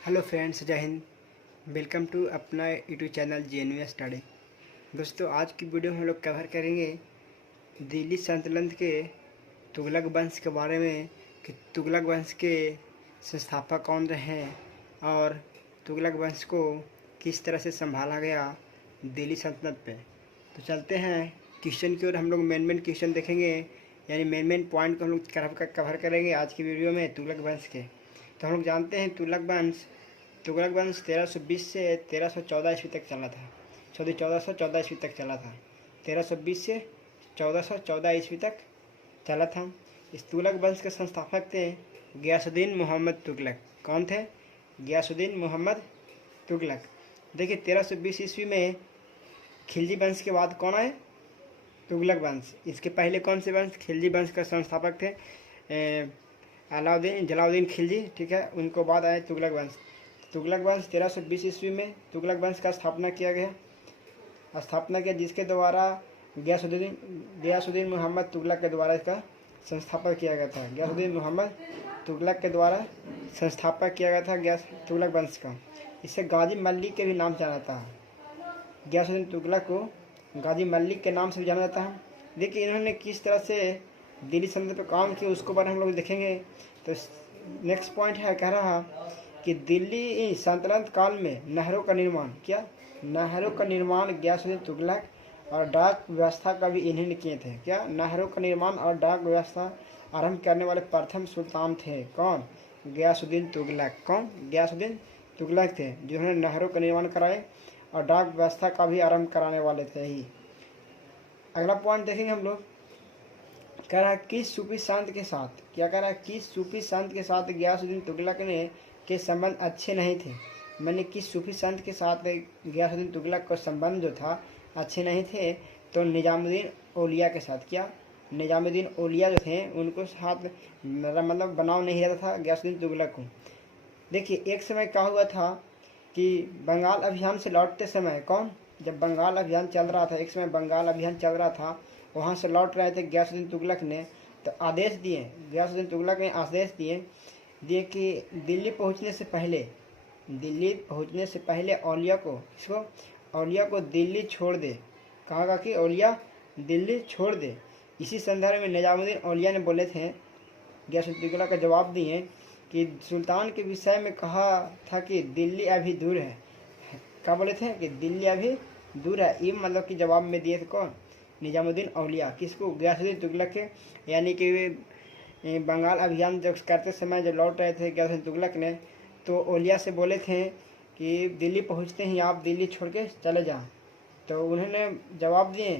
Hello friends, जय Hind. Welcome to अपना YouTube channel JNU study. दोस्तों, आज की वीडियो में हम लोग कवर करेंगे दिल्ली सल्तनत के तुगलक वंश के बारे में कि तुगलक वंश के संस्थापक कौन रहे और तुगलक वंश को किस तरह से संभाला गया दिल्ली सल्तनत पे। तो चलते हैं क्वेश्चन की ओर। हम लोग मेन क्वेश्चन देखेंगे, यानी मेन पॉइंट को हम लोग कवर करेंगे आज की वीडियो में तुगलक वंश के। तो हम लोग जानते हैं तुगलक वंश 1320 से 1314 ईस्वी तक चला था। 1414 ईस्वी तक चला था। 1320 से 1414 ईस्वी तक चला था। इस तुगलक वंश के संस्थापक थे गियासुद्दीन मोहम्मद तुगलक। कौन थे? गियासुद्दीन मोहम्मद तुगलक। देखिए, 1320 ईस्वी में खिलजी वंश के बाद कौन आए? तुगलक वंश। इसके पहले कौन से वंश? खिलजी वंश का संस्थापक थे जलालुद्दीन खिलजी, ठीक है। उनको बाद आए तुगलक वंश। तुगलक वंश 1320 ईस्वी में तुगलक वंश का स्थापना किया, जिसके द्वारा गियासुद्दीन मोहम्मद तुगलक के द्वारा इसका संस्थापक किया गया था। गियासुद्दीन मोहम्मद तुगलक के द्वारा संस्थापक किया गया था तुगलक वंश का। इसे गाजी मल्लिक के भी नाम जाना जाता है। गियासुद्दीन तुगलक को गाजी मल्लिक के नाम से भी जाना जाता है। देखिए, इन्होंने किस तरह से दिल्ली सल्तनत पर काम किया उसको बारे में हम लोग देखेंगे। तो नेक्स्ट पॉइंट है, कह रहा कि दिल्ली सल्तनत काल में नहरों का निर्माण गियासुद्दीन तुगलक और डाक व्यवस्था का भी इन्हीं ने किए थे। क्या? नहरों का निर्माण और डाक व्यवस्था आरंभ करने वाले प्रथम सुल्तान थे। कौन? गियासुद्दीन तुगलक। कौन? गियासुद्दीन तुगलक थे, जिन्होंने नहरों का निर्माण कराए और डाक व्यवस्था का भी आरंभ कराने वाले थे ही। अगला पॉइंट देखेंगे हम लोग। कह रहा है किस सूफी संत के साथ, क्या कह रहा है, किस सूफी संत के साथ गियासुद्दीन तुगलक के संबंध अच्छे नहीं थे। मैंने किस सूफी संत के साथ गियासुद्दीन तुगलक का संबंध जो था अच्छे नहीं थे? तो निजामुद्दीन औलिया के साथ। क्या? निजामुद्दीन औलिया जो थे उनको साथ मतलब बनाव नहीं रहता था गियासुद्दीन तुगलक को। देखिए, एक समय क्या हुआ था कि बंगाल अभियान से लौटते समय, कौन? जब बंगाल अभियान चल रहा था, एक समय बंगाल अभियान चल रहा था, वहाँ से लौट रहे थे गियासुद्दीन तुगलक ने, तो आदेश दिए, गियासुद्दीन तुगलक ने आदेश दिए कि दिल्ली पहुँचने से पहले औलिया को दिल्ली छोड़ दे। कहा कि औलिया दिल्ली छोड़ दे। इसी संदर्भ में निजामुद्दीन औलिया ने बोले थे, गियासुद्दीन तुगलक का जवाब दिए कि सुल्तान के विषय में कहा था कि दिल्ली अभी दूर है। क्या बोले थे? कि दिल्ली अभी दूर है। ये मतलब कि जवाब में दिए थे कौन? निजामुद्दीन औलिया। किसको? गियासुद्दीन तुगलक के। यानी कि वे बंगाल अभियान जब करते समय जब लौट रहे थे गियासुद्दीन तुगलक ने, तो औलिया से बोले थे कि दिल्ली पहुंचते ही आप दिल्ली छोड़ के चले जाएं। तो उन्होंने जवाब दिए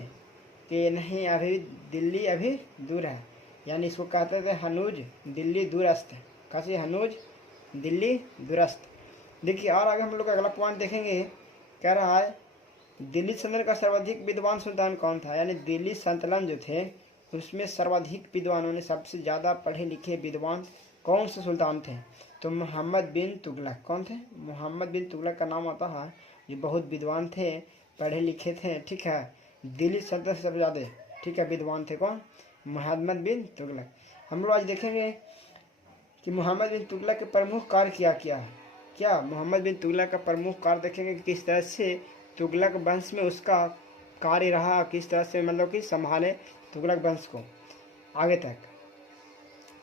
कि नहीं, अभी दिल्ली अभी दूर है। यानी इसको कहते थे हनूज दिल्ली दूरस्थ। कैसे? हनूज दिल्ली दूरस्थ। देखिए, और आगे हम लोग अगला पॉइंट देखेंगे। कह रहा है दिल्ली सल्तनत का सर्वाधिक विद्वान सुल्तान कौन था? यानी दिल्ली सल्तनत जो थे उसमें सर्वाधिक विद्वानों ने, सबसे ज़्यादा पढ़े लिखे विद्वान कौन से सुल्तान थे? तो मोहम्मद बिन तुगलक। कौन थे? मोहम्मद बिन तुगलक का नाम आता है। ये बहुत विद्वान थे, पढ़े लिखे थे, ठीक है। दिल्ली सल्तनत से सबसे ज़्यादा, ठीक है, विद्वान थे। कौन? मोहम्मद बिन तुगलक। हम लोग आज देखेंगे कि मोहम्मद बिन तुगलक के प्रमुख कार्य क्या है। क्या? मोहम्मद बिन तुगलक का प्रमुख कार्य देखेंगे कि किस तरह से तुगलक वंश में उसका कार्य रहा, किस तरह से मतलब कि संभाले तुगलक वंश को आगे तक।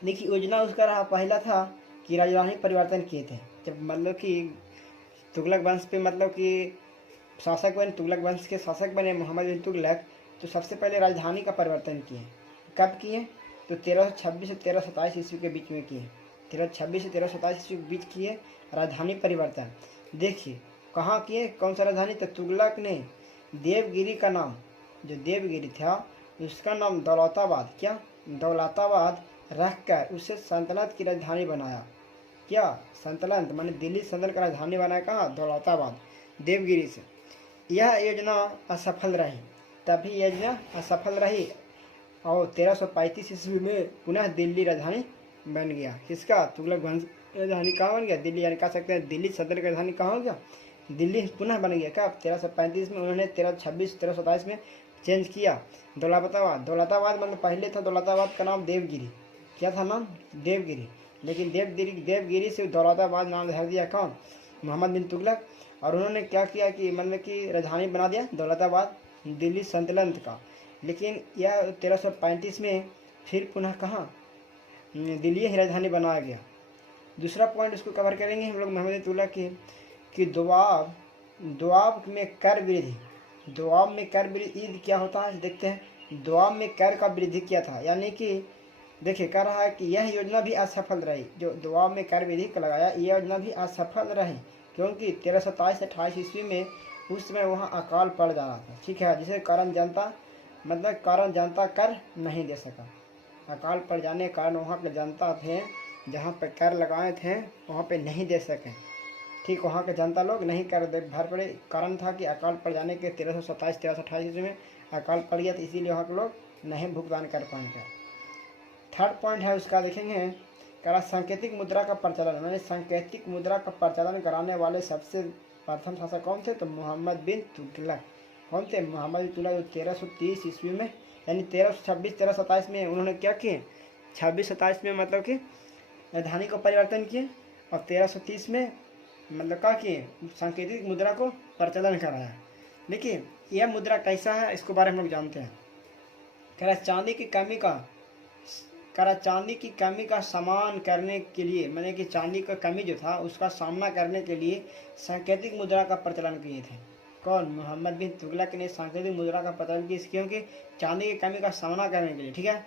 देखिए, योजना उसका रहा, पहला था कि राजधानी परिवर्तन किए थे। जब मतलब कि तुगलक वंश पे मतलब कि शासक बने, तुगलक वंश के शासक बने मोहम्मद बिन तुगलक, तो सबसे पहले राजधानी का परिवर्तन किए। कब किए? तो 1326 से 1327 ईस्वी के बीच में किए। 1326 से 1327 ईस्वी के बीच किए राजधानी परिवर्तन। देखिए कहाँ किए, कौन सा राजधानी? तो तुगलक ने देवगिरी का नाम, जो देवगिरी था उसका नाम दौलताबाद, क्या? दौलताबाद रख कर उसे सल्तनत की राजधानी बनाया। क्या? सल्तनत माने दिल्ली सल्तनत का राजधानी बनाया। कहाँ? दौलताबाद, देवगिरी से। यह योजना असफल रही, तभी योजना असफल रही और 1335 ईस्वी में पुनः दिल्ली राजधानी बन गया। किसका? तुगलक वंश राजधानी कहाँ बन गया? दिल्ली। यानी कह सकते हैं दिल्ली सल्तनत का राजधानी कहाँ हो गया? दिल्ली पुनः बन गया। क्या? 1335 में उन्होंने 1326 1327 में चेंज किया दौलताबाद। दौलताबाद मतलब पहले था दौलताबाद का नाम देवगिरी। क्या था नाम? देवगिरी। लेकिन देवगिरी से दौलताबाद नाम धर दिया कौन? मोहम्मद बिन तुगलक। और उन्होंने क्या किया कि मतलब कि राजधानी बना दिया दौलताबाद दिल्ली सल्तनत का। लेकिन यह 1335 में फिर पुनः कहाँ दिल्ली ही राजधानी बनाया गया। दूसरा पॉइंट उसको कवर करेंगे हम लोग मोहम्मद बिन तुगलक की कि दोआब में कर वृद्धि। दोआब में कर वृद्धि क्या होता है देखते हैं। दोआब में कर का वृद्धि किया था, यानी कि देखिए कह रहा है कि यह योजना भी असफल रही। जो दोआब में कर वृद्धि का लगाया यह योजना भी असफल रही, क्योंकि 1327-28 ईस्वी में उस समय वहाँ अकाल पड़ जा रहा था। ठीक है, जिसे कारण जनता कर नहीं दे सका। अकाल पड़ जाने के कारण वहाँ के जनता थे जहाँ पे कर लगाए थे वहाँ पे नहीं दे सके। ठीक, वहाँ के जनता लोग नहीं कर दे भर पड़े। कारण था कि अकाल पड़ जाने के 1327-1328 ईस्वी में अकाल पड़ गया, तो इसीलिए वहाँ के लोग नहीं भुगतान कर पाएंगे। थर्ड पॉइंट है उसका देखेंगे, करा सांकेतिक मुद्रा का प्रचलन। मैंने सांकेतिक मुद्रा का प्रचलन कराने वाले सबसे प्रथम शासक कौन थे? तो मोहम्मद बिन तुगलक। कौन थे? मोहम्मद बिन तुगलक। जो 1330 ईस्वी में यानी 1327 में उन्होंने क्या किए? 26-27 में मतलब कि राजधानी को परिवर्तन किए, और 1330 में मतलब क्या किए? सांकेतिक मुद्रा को प्रचलन कराया। देखिए यह मुद्रा कैसा है इसको बारे में हम लोग जानते हैं। करा चांदी की कमी का सामना करने के लिए, मैंने कि चांदी का कमी जो था उसका सामना करने के लिए सांकेतिक मुद्रा का प्रचलन किए थे। कौन? मोहम्मद बिन तुगलक ने सांकेतिक मुद्रा का प्रचलन किया, क्योंकि चांदी की कमी का सामना करने के लिए। ठीक है,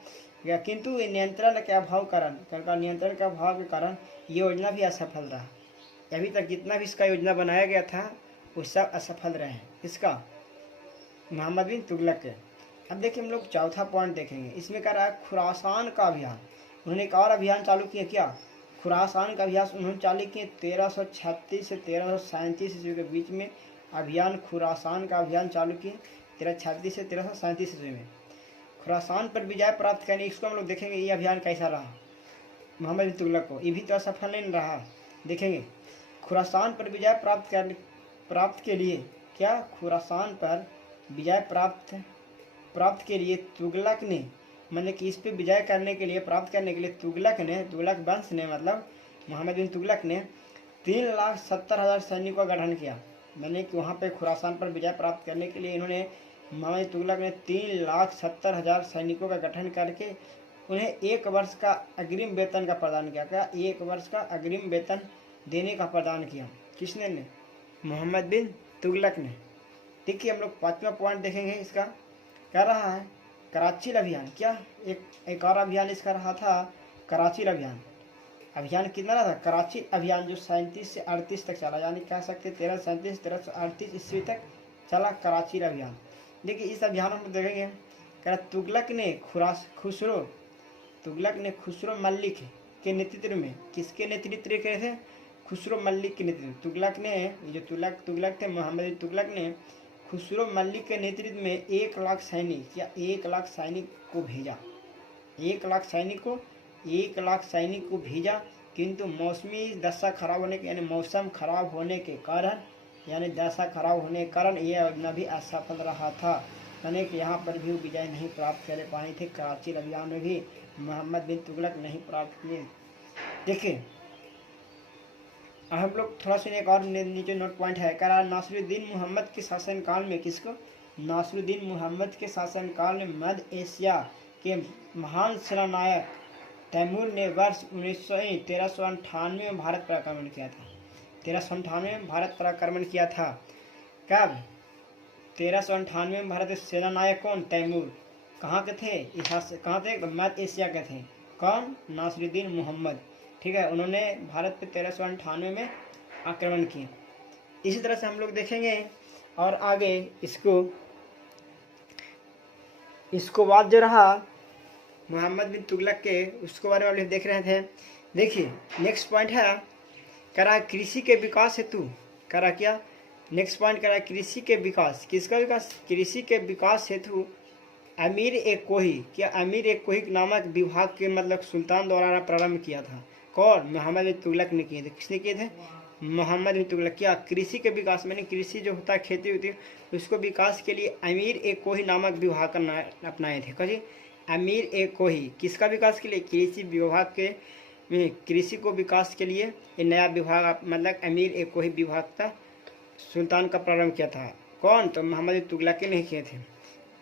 किंतु नियंत्रण के अभाव के कारण ये योजना भी असफल रहा। अभी तक जितना भी इसका योजना बनाया गया था वो सब असफल रहे हैं। इसका मोहम्मद बिन तुगलक के। अब देखिए हम लोग चौथा पॉइंट देखेंगे। इसमें कह रहा है खुरासान का अभियान। उन्होंने एक और अभियान चालू किया। क्या? खुरासान का अभियान उन्होंने चालू किए 1336 से 1337 ईस्वी के बीच में। अभियान खुरासान का अभियान चालू किए 1336 से 1337 ईस्वी में। खुरासान पर विजय प्राप्त करने, इसको हम लोग देखेंगे ये अभियान कैसा रहा मोहम्मद बिन तुगलक को। ये भी तो असफल नहीं रहा। देखेंगे खुरासान पर विजय प्राप्त के लिए क्या? खुरासान पर विजय प्राप्त के लिए तुगलक ने, मैंने कि इस पे विजय करने के लिए, प्राप्त करने के लिए तुगलक वंश ने मतलब मोहम्मद बिन तुगलक ने 3,70,000 सैनिकों का गठन किया। मैंने कि वहाँ पे खुरासान पर विजय प्राप्त करने के लिए इन्होंने मोहम्मद बिन तुगलक ने 3,70,000 सैनिकों का गठन करके उन्हें 1 वर्ष का अग्रिम वेतन का प्रदान किया। क्या? 1 वर्ष का अग्रिम वेतन देने का प्रदान किया। किसने? ने मोहम्मद बिन तुगलक ने। देखिए हम लोग 5वां पॉइंट देखेंगे। इसका क्या रहा है? कराची अभियान। क्या? एक और अभियान इसका रहा था, कराची अभियान। अभियान कितना रहा था? कराची अभियान जो 37 से 38 तक चला, यानी कह सकते 1337-1338 ईस्वी तक चला कराची अभियान। देखिए इस अभियान में देखेंगे तुगलक ने खुसरो मलिक के नेतृत्व में, किसके नेतृत्व करे थे? खुसरो मलिक के नेतृत्व। तुगलक थे मोहम्मद बिन तुगलक ने खुसरो मलिक के नेतृत्व में 1 लाख सैनिक या 1 लाख सैनिक को भेजा। 1 लाख सैनिक को भेजा, किंतु मौसमी दशा खराब होने के यानी मौसम खराब होने के कारण यह योजना भी असफल रहा था। यानी कि यहाँ पर भी विजय नहीं प्राप्त कर पाए थे। कराची अभियान में भी मोहम्मद बिन तुगलक नहीं प्राप्त किए। देखिए हम लोग थोड़ा सा एक और नीचे नोट पॉइंट है। करा नासिरुद्दीन मोहम्मद के शासनकाल में, किसको? नासिरुद्दीन मोहम्मद के शासनकाल में मध्य एशिया के महान सेनानायक तैमूर ने वर्ष 1398 में भारत पर आक्रमण किया था। 1398 में भारत पर आक्रमण किया था। कब? 1398 में भारत के सेनानायक कौन? तैमूर। कहाँ के थे? कहाँ थे? मध्य एशिया के थे। कौन? नासिरुद्दीन मोहम्मद। ठीक है, उन्होंने भारत पे 1398 में आक्रमण किया। इसी तरह से हम लोग देखेंगे और आगे इसको बाद जो रहा मोहम्मद बिन तुगलक के, उसके बारे में हम देख रहे थे। देखिए नेक्स्ट पॉइंट है, करा कृषि के विकास हेतु, करा क्या? नेक्स्ट पॉइंट करा कृषि के विकास। किसका विकास? कृषि के विकास हेतु अमीर एक कोही नामक विभाग के मतलब सुल्तान द्वारा प्रारंभ किया था। कौन? मोहम्मद बिन तुगलक ने किए थे। किसने किए थे? मोहम्मद बिन तुगलक। क्या? कृषि के विकास, मैंने कृषि जो होता है खेती होती है उसको विकास के लिए अमीर एक कोही नामक विभाग का अपनाए थे। कहिए अमीर एक कोही। किसका विकास के लिए? कृषि विभाग के में कृषि को विकास के लिए ये नया विभाग मतलब अमीर एक को ही विभाग था सुल्तान का प्रारंभ किया था। कौन? तो मोहम्मद बिन तुगलक ने किए थे।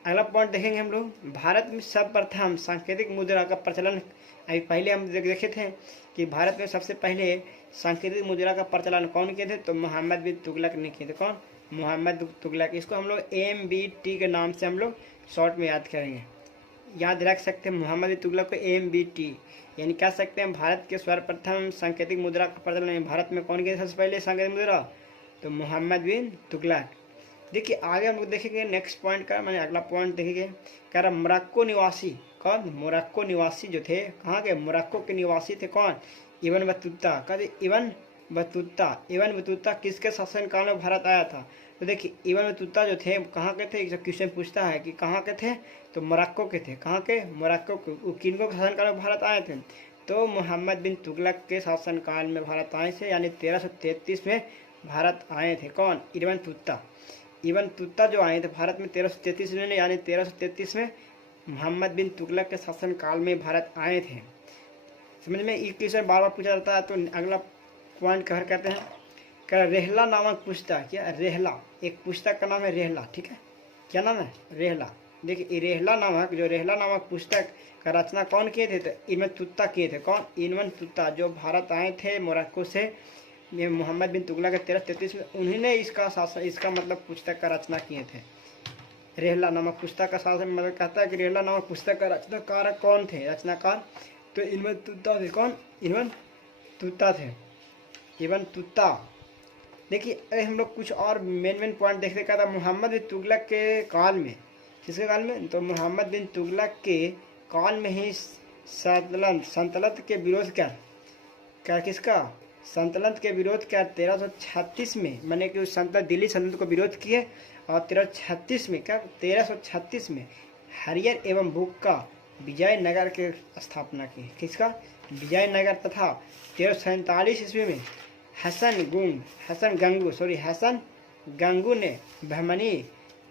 अगला पॉइंट देखेंगे हम लोग, भारत में सर्वप्रथम सांकेतिक मुद्रा का प्रचलन। अभी पहले हम देखे थे कि भारत में सबसे पहले सांकेतिक मुद्रा का प्रचलन कौन किए थे? तो मोहम्मद बिन तुगलक ने किए थे। कौन? मोहम्मद बिन तुगलक। इसको हम लोग MBT के नाम से हम लोग शॉर्ट में याद करेंगे, याद रख सकते हैं मोहम्मद बिन तुगलक को MBT, यानी कह सकते हैं भारत के सर्वप्रथम सांकेतिक मुद्रा का प्रचलन भारत में कौन किया सबसे पहले सांकेतिक मुद्रा? तो मोहम्मद बिन तुगलक। देखिए आगे हम लोग देखेंगे नेक्स्ट पॉइंट का, मैंने अगला पॉइंट देखेंगे कह रहा मोरक्को निवासी। कौन? मोरक्को निवासी जो थे, कहाँ के? मोरक्को के निवासी थे। कौन? Ibn Battuta. कहते इब्न बतूता। इब्न बतूता किसके शासनकाल में भारत आया था? तो देखिए इब्न बतूता जो थे कहाँ के थे? जब क्वेश्चन पूछता है कि कहाँ के थे, तो मोरक्को के थे। कहाँ के? मोरक्को के। वो किनको शासनकाल में भारत आए थे? तो मोहम्मद बिन तुगलक के शासनकाल में भारत आए थे, यानी 1333 में भारत आए थे। कौन? Ibn Battuta. इब्न बतूता जो आए थे भारत में 1333 में, यानी 1333 में मोहम्मद बिन तुगलक के शासनकाल में भारत आए थे। समझ में? ये क्वेश्चन बार बार पूछा जाता है। तो अगला पॉइंट कवर करते हैं, क्या रेहला नामक पुस्तक, क्या रेहला एक पुस्तक का नाम है रेहला, ठीक है? क्या नाम है? रेहला। देखिए रेहला नामक पुस्तक का रचना कौन किए थे? तो इब्न बतूता किए थे। कौन? इब्न बतूता जो भारत आए थे मोरक्को से मोहम्मद बिन तुगलक के 1333 में, उन्होंने इसका मतलब पुस्तक का रचना किए थे। रेहला नामक पुस्तक का शासन मतलब कहता है कि रेहला नामक पुस्तक का रचनाकार कौन थे? रचनाकार तो इब्न बतूता थे। कौन? इब्न बतूता थे। Ibn Battuta. देखिए हम लोग कुछ और मेन पॉइंट देखते क्या था मोहम्मद बिन तुगलक के काल में। किसके काल में? तो मोहम्मद बिन तुगलक के काल में ही सल्तनत के विरोध क्या किसका? सल्तनत के विरोध क्या 1336 में, मैंने कि उस दिल्ली सल्तनत को विरोध किए और 1336 में क्या 1336 में हरियर एवं भूख का विजयनगर के स्थापना की। किसका? विजयनगर। तथा 1347 ईस्वी में हसन गंगू ने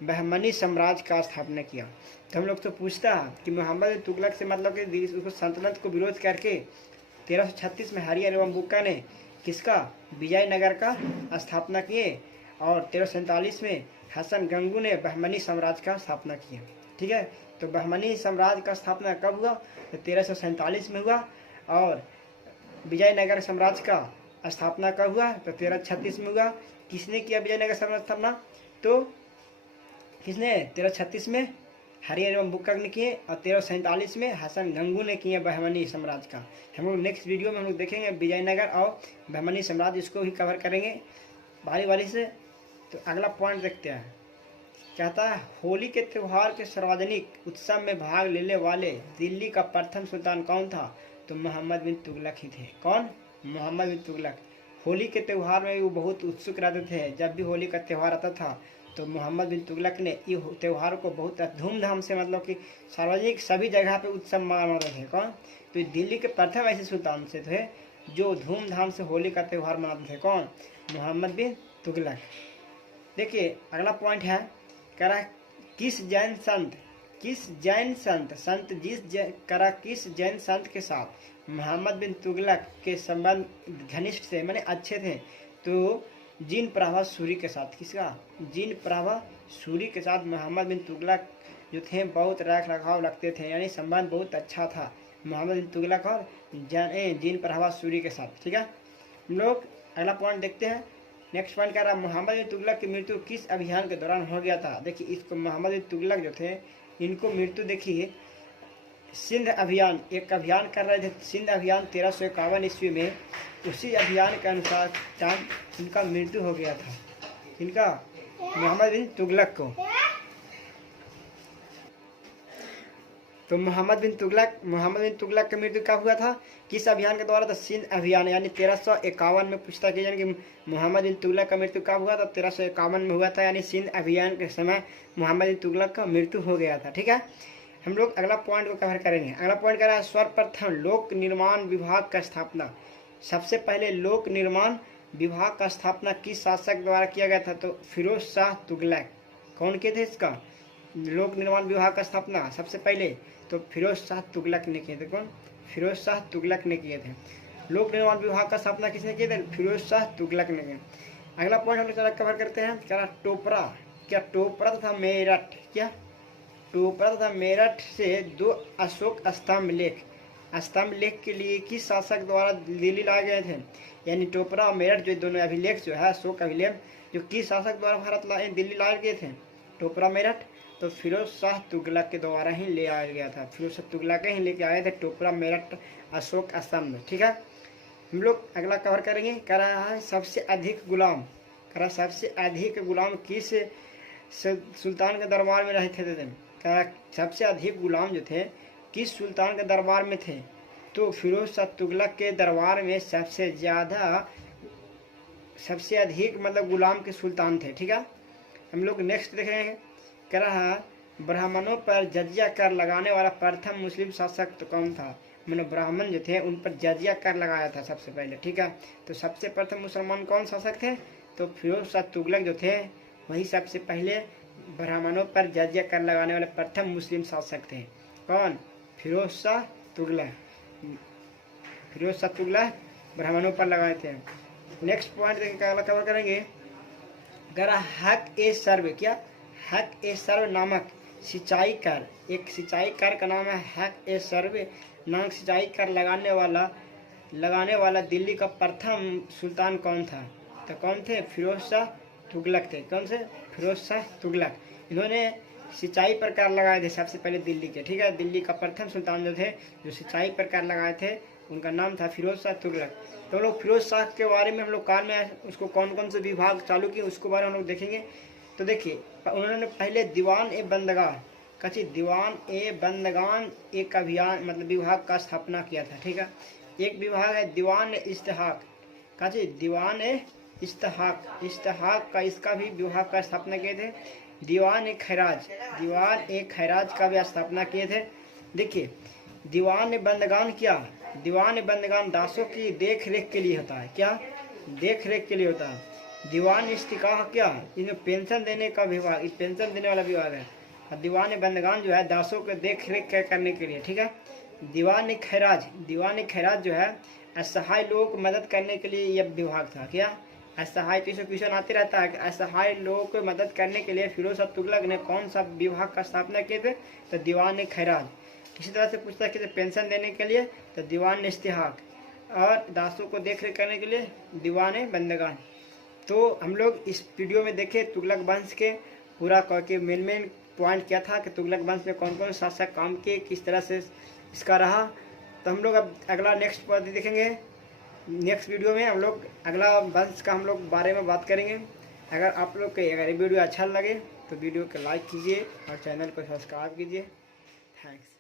बहमनी साम्राज्य का स्थापना किया। तो हम लोग तो पूछता है कि मोहम्मद बिन तुगलक से मतलब कि उसको सल्तनत को विरोध करके 1336 में हरियर एवं बुक्का ने किसका? विजयनगर का स्थापना किए और 1347 में हसन गंगू ने बहमनी साम्राज्य का स्थापना किया। ठीक है, तो बहमनी साम्राज्य का स्थापना कब हुआ? तो 1347 में हुआ। और विजयनगर साम्राज्य का स्थापना कब हुआ? तो 1336 में हुआ। किसने किया विजयनगर साम्राज्य स्थापना? तो किसने? 1336 में हरियर एवं बुक्का ने किए और 1347 में हसन गंगू ने किए बहमनी साम्राज्य का। हम लोग नेक्स्ट वीडियो में हम लोग देखेंगे विजयनगर और बहमनी साम्राज्य, इसको भी कवर करेंगे बारी बारी से। तो अगला पॉइंट देखते हैं, कहता है होली के त्यौहार के सार्वजनिक उत्सव में भाग लेने वाले दिल्ली का प्रथम सुल्तान कौन था? तो मोहम्मद बिन तुगलक ही थे। कौन? मोहम्मद बिन तुगलक। होली के त्यौहार में वो बहुत उत्सुक रहते थे। जब भी होली का त्यौहार आता था तो मोहम्मद बिन तुगलक ने ये त्यौहार को बहुत धूमधाम से मतलब कि सार्वजनिक सभी जगह पे उत्सव मनाते थे। कौन? तो दिल्ली के प्रथम ऐसे सुल्तान से थे जो धूमधाम से होली का त्यौहार मनाते थे। कौन? मोहम्मद बिन तुगलक। देखिए अगला पॉइंट है, कह रहा किस जैन संत के साथ मोहम्मद बिन तुगलक के संबंध घनिष्ठ थे, माने अच्छे थे? तो जीन प्रभा सूरी के साथ। किसका? जीन प्रभा सूरी के साथ मोहम्मद बिन तुगलक जो थे बहुत रख रखाव रखते थे, यानी संबंध बहुत अच्छा था मोहम्मद बिन तुगलक और जीन प्रभा सूरी के साथ। ठीक है, हम लोग अगला पॉइंट देखते हैं। नेक्स्ट पॉइंट कह रहा मोहम्मद बिन तुगलक की मृत्यु किस अभियान के दौरान हो गया था? देखिए इसको मोहम्मद बिन तुगलक जो थे इनको मृत्यु देखिए सिंध अभियान, एक अभियान कर रहे थे सिंध अभियान 1351 ईस्वी में, उसी अभियान के अनुसार इनका मृत्यु हो गया था। इनका मोहम्मद बिन तुगलक को। तो मोहम्मद बिन तुगलक का मृत्यु कब हुआ था? किस अभियान के द्वारा? तो सिंध अभियान, यानी 1351 में पूछता कि यानी कि मोहम्मद बिन तुगलक का मृत्यु कब हुआ था? 1351 में हुआ था, यानी सिंध अभियान के समय मोहम्मद बिन तुगलक का मृत्यु हो गया था। ठीक है, हम लोग अगला पॉइंट को कवर करेंगे। अगला पॉइंट कह रहा है सर्वप्रथम लोक निर्माण विभाग का स्थापना। सबसे पहले लोक निर्माण विभाग का स्थापना किस शासक द्वारा किया गया था? तो फिरोज शाह तुगलक। कौन किए थे इसका लोक निर्माण विभाग का स्थापना? सबसे पहले तो फिरोज शाह तुगलक ने किए थे। कौन? फिरोज शाह तुगलक ने किए थे। लोक निर्माण विभाग का स्थापना किसने किया था? फिरोज शाह तुगलक ने किया। अगला पॉइंट हम लोग कवर करते हैं, क्या टोपरा। क्या टोपरा तथा मेरठ, क्या टोपरा तथा मेरठ से 2 अशोक स्तंभ लेख के लिए किस शासक द्वारा दिल्ली लाए गए थे? यानी टोपरा और मेरठ जो दोनों अभिलेख जो है अशोक अभिलेख, जो किस शासक द्वारा दिल्ली लाए गए थे? टोपरा मेरठ तो फिरोज शाह तुगलक के द्वारा ही ले आया गया था। फिरोज शाह तुगलक ही लेके आए थे टोपरा मेरठ अशोक स्तंभ। ठीक है, हम लोग अगला कवर करेंगे। कह रहा है सबसे अधिक गुलाम, कह रहा सबसे अधिक गुलाम किस सुल्तान के दरबार में रहते थे? कह सबसे अधिक गुलाम जो थे किस सुल्तान के दरबार में थे? तो फिरोज शाह तुगलक के दरबार में सबसे अधिक मतलब गुलाम के सुल्तान थे। ठीक है, हम लोग नेक्स्ट देखेंगे। कह रहा ब्राह्मणों पर जजिया कर लगाने वाला प्रथम मुस्लिम शासक तो कौन था? मैंने ब्राह्मण जो थे उन पर जजिया कर लगाया था सबसे पहले। ठीक है, तो सबसे प्रथम मुसलमान कौन शासक थे? तो फिरोज शाह तुगलक जो थे वही सबसे पहले ब्राह्मणों पर जजिया कर लगाने वाले प्रथम मुस्लिम शासक थे। कौन? फिरोज शाह तुगलक। फिरोज शाह तुगलक ब्राह्मणों पर लगाए थे। नेक्स्ट पॉइंट कवर करेंगे। हक ए सर्व, क्या हक ए सर्व नामक सिंचाई कर, एक सिंचाई कर का नाम है हक ए सर्व नामक सिंचाई कर लगाने वाला दिल्ली का प्रथम सुल्तान कौन था? तो कौन थे? फिरोज शाह तुगलक थे। कौन से? फिरोज शाह तुगलक। इन्होंने सिंचाई पर कर लगाए थे सबसे पहले दिल्ली के। ठीक है, दिल्ली का प्रथम सुल्तान जो थे जो सिंचाई पर कर लगाए थे उनका नाम था फिरोज शाह तुगलक। तो हम लोग फिरोज शाह के बारे में हम लोग काल में उसको कौन कौन से विभाग चालू किए उसके बारे में हम लोग देखेंगे। तो देखिए उन्होंने पहले दीवान ए बंदगान एक अभियान मतलब विभाग का स्थापना किया था। ठीक है, एक विभाग है दीवान इस्तेहाक, दीवान इस्तेहाक का इसका भी विभाग का स्थापना किए थे। दीवान ए खैराज का भी स्थापना किए थे। देखिए दीवान ए बंदगान, क्या दीवान ए बंदगान दासों की देख रेख के लिए होता है। क्या देख रेख के लिए होता है। दीवान इस्तिकाह, क्या इन्हें पेंशन देने का विभाग, पेंशन देने वाला विभाग है। और दीवान बंदगान जो है दासों को देख रेख करने के लिए। ठीक है, दीवान खैराज जो है असहाय लोग को मदद करने के लिए यह विभाग था। क्या असहाय, तो क्वेश्चन आते रहता है कि असहाय लोगों को मदद करने के लिए फिरोज शाह तुगलक ने कौन सा विभाग का स्थापना किए थे? तो दीवान खैराज। इसी तरह से पूछता है कि पेंशन देने के लिए तो दीवान इस्तिहाक, और दासों को देख रेख करने के लिए दीवान बंदगान। तो हम लोग इस वीडियो में देखे तुगलक वंश के पूरा करके मेन पॉइंट क्या था कि तुगलक वंश में कौन कौन शासक काम किए, किस तरह से इसका रहा। तो हम लोग अब अगला नेक्स्ट पॉइंट देखेंगे। नेक्स्ट वीडियो में हम लोग अगला वंश का हम लोग बारे में बात करेंगे। अगर आप लोग को अगर ये वीडियो अच्छा लगे तो वीडियो को लाइक कीजिए और चैनल को सब्सक्राइब कीजिए। थैंक्स।